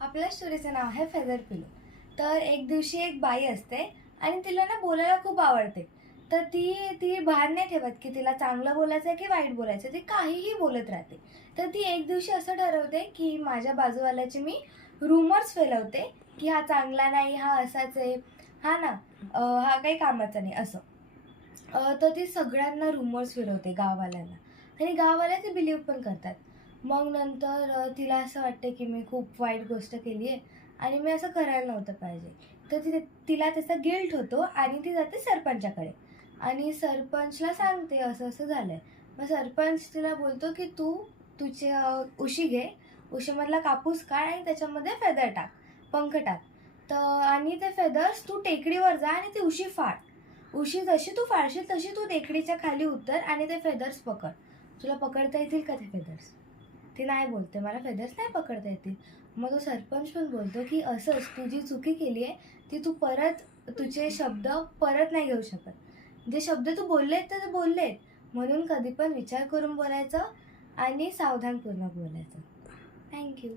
आपल्या स्टोरीचं नाव आहे फेदर पिलो. तर एक दिवशी एक बाई असते आणि तिला ना बोलायला खूप आवडते. तर ती ती भान नाही ठेवत की तिला चांगलं बोलायचं आहे की वाईट बोलायचं, ती काहीही बोलत राहते. तर ती एक दिवशी असं ठरवते की माझ्या बाजूवाल्याचे मी रूमर्स फैलवते की हा चांगला नाही, हा असाच आहे, हा ना हा काही कामाचा नाही असं. तर ती सगळ्यांना रूमर्स फिरवते गाववाल्यांना आणि गाववाले ते बिलीव्ह पण करतात. मग नंतर तिला असं वाटतं की मी खूप वाईट गोष्ट केली आहे आणि मी असं करायला नव्हतं पाहिजे. तर तिला त्याचा गिल्ट होतो आणि ती जाते सरपंचाकडे आणि सरपंचला सांगते असं असं झालं आहे. मग सरपंच तिला बोलतो की तू तुझे उशी घे, उशीमधला कापूस काढ आणि त्याच्यामध्ये फेदर टाक, पंख टाक. तर आणि ते फेदर्स तू टेकडीवर जा आणि ती उशी फाड. उशी जशी तू फाडशील तशी तू टेकडीच्या खाली उतर आणि ते फेदर्स पकड. तुला पकडता येतील का ते फेदर्स? ती नाही बोलते, मला फेदर्स नाही पकडता येतील. मग तो सरपंच पण बोलतो की असंच तू जी चुकी केली आहे ती तू परत, तुझे शब्द परत नाही घेऊ शकत. जे शब्द तू बोललेत ते बोललेत, म्हणून कधी पण विचार करून बोलायचं आणि सावधानपूर्वक बोलायचं. थँक्यू.